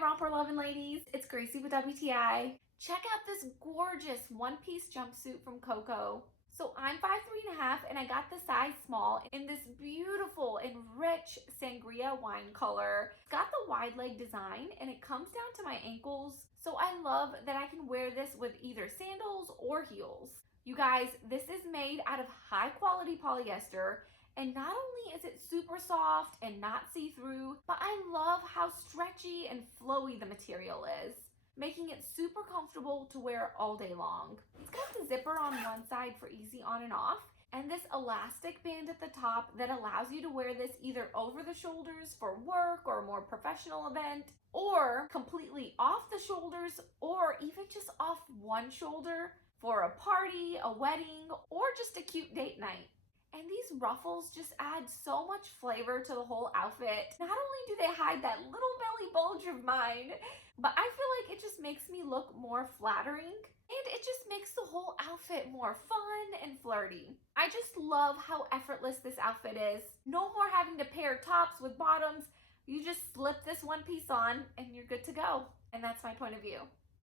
romper loving ladies, it's Gracie with WTI. Check out this gorgeous one-piece jumpsuit from Coco. So I'm 5'3.5" and I got the size small in this beautiful and rich sangria wine color. It's got the wide leg design and it comes down to my ankles. So I love that I can wear this with either sandals or heels. You guys, this is made out of high quality polyester. And not only is it super soft and not see-through, but I love how stretchy and flowy the material is, making it super comfortable to wear all day long. It's got the zipper on one side for easy on and off, and this elastic band at the top that allows you to wear this either over the shoulders for work or a more professional event, or completely off the shoulders, or even just off one shoulder for a party, a wedding, or just a cute date night. And these ruffles just add so much flavor to the whole outfit. Not only do they hide that little belly bulge of mine, but I feel like it just makes me look more flattering. And it just makes the whole outfit more fun and flirty. I just love how effortless this outfit is. No more having to pair tops with bottoms. You just slip this one piece on and you're good to go. And that's my point of view.